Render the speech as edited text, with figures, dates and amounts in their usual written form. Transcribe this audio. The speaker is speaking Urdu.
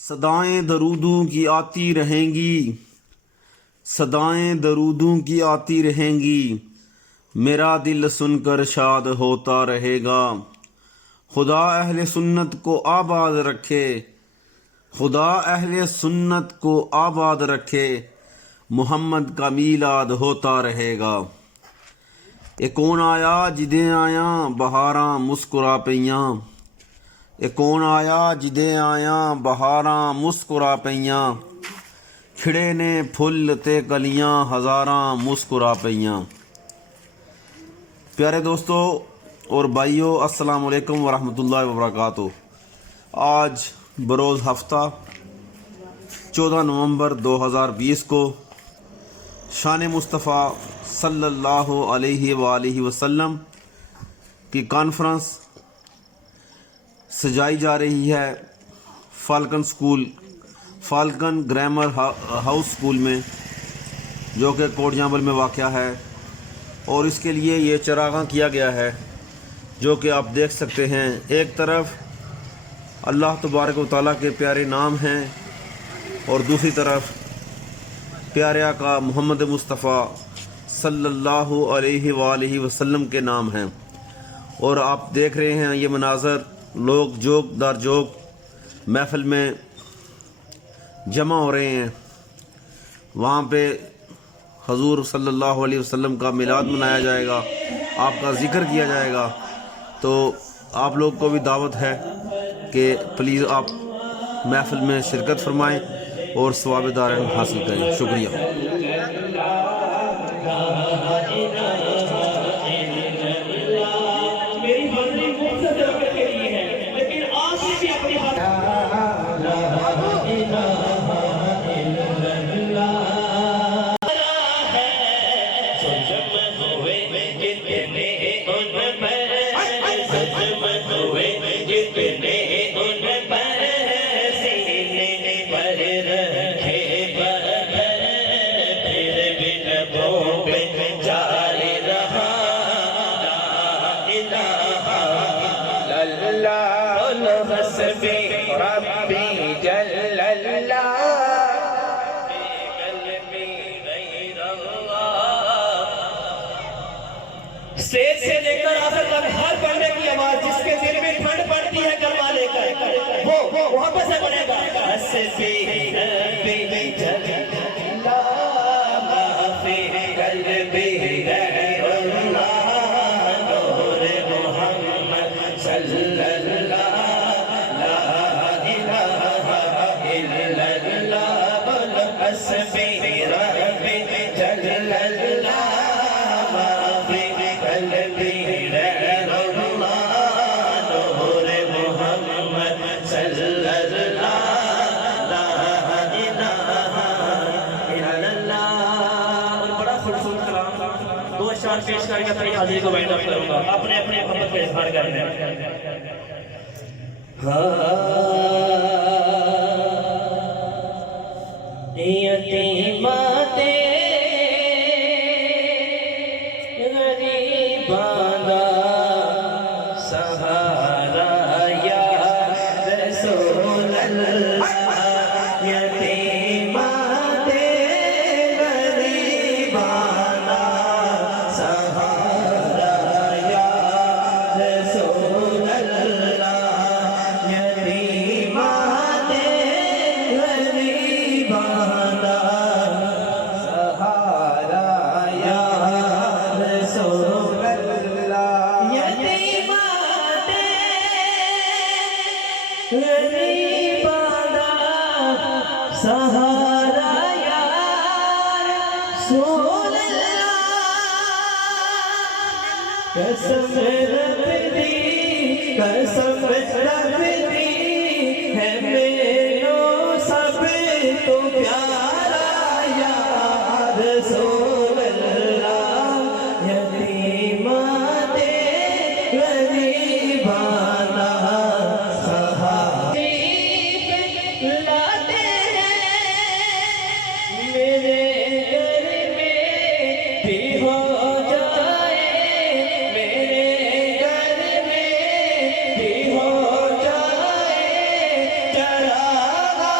صدائیں درودوں کی آتی رہیں گی، صدائیں درودوں کی آتی رہیں گی، میرا دل سن کر شاد ہوتا رہے گا۔ خدا اہل سنت کو آباد رکھے، خدا اہل سنت کو آباد رکھے، محمد کا میلاد ہوتا رہے گا۔ اے کون آیا جدیں آیاں بہاراں مسکرا پیاں، اے کون آیا جدیں آیاں بہاراں مسکرا پیاں، کھڑے نے پھل تے کلیاں ہزاراں مسکرا پیاں۔ پیارے دوستو اور بھائیو، السلام علیکم ورحمۃ اللہ وبرکاتہ۔ آج بروز ہفتہ 14 نومبر 2020 کو شان مصطفیٰ صلی اللہ علیہ وآلہ وسلم کی کانفرنس سجائی جا رہی ہے فالکن گرامر ہاؤس اسکول میں، جو کہ کوٹ جامبل میں واقع ہے، اور اس کے لیے یہ چراغاں کیا گیا ہے جو کہ آپ دیکھ سکتے ہیں۔ ایک طرف اللہ تبارک و تعالیٰ کے پیارے نام ہیں اور دوسری طرف پیارے آقا محمد مصطفیٰ صلی اللہ علیہ وآلہ وسلم کے نام ہیں، اور آپ دیکھ رہے ہیں یہ مناظر، لوگ جوک در جوک محفل میں جمع ہو رہے ہیں۔ وہاں پہ حضور صلی اللہ علیہ وسلم کا میلاد منایا جائے گا، آپ کا ذکر کیا جائے گا، تو آپ لوگ کو بھی دعوت ہے کہ پلیز آپ محفل میں شرکت فرمائیں اور ثواب دارین حاصل کریں۔ شکریہ۔ اسٹیج سے لے کر آخر تک ہر بندے کی آواز جس کے دل میں ٹھنڈ پڑتی ہے کلمہ لے کر، وہ وہاں پہ سے بنے گا۔ حسبی ربی جل ما فی قلبی غیر اللہ، نور محمد صلی اللہ، لا الہ الا اللہ، حسبی ربی جل اللہ، پیش کر کے اپنی حاضری کو وائنڈ اپ کروں گا۔ اپنے اپنے محبت کا اظہار کرنے یتیمات غریباں دا سہارا یا رسول اللہ، یتیمات غریباں سہارا یا رسول اللہ، قسم رب دی، قسم رب دی، ہے میرو سب تو پیارا یا رسول اللہ، یتیماں تے غریباں چراغا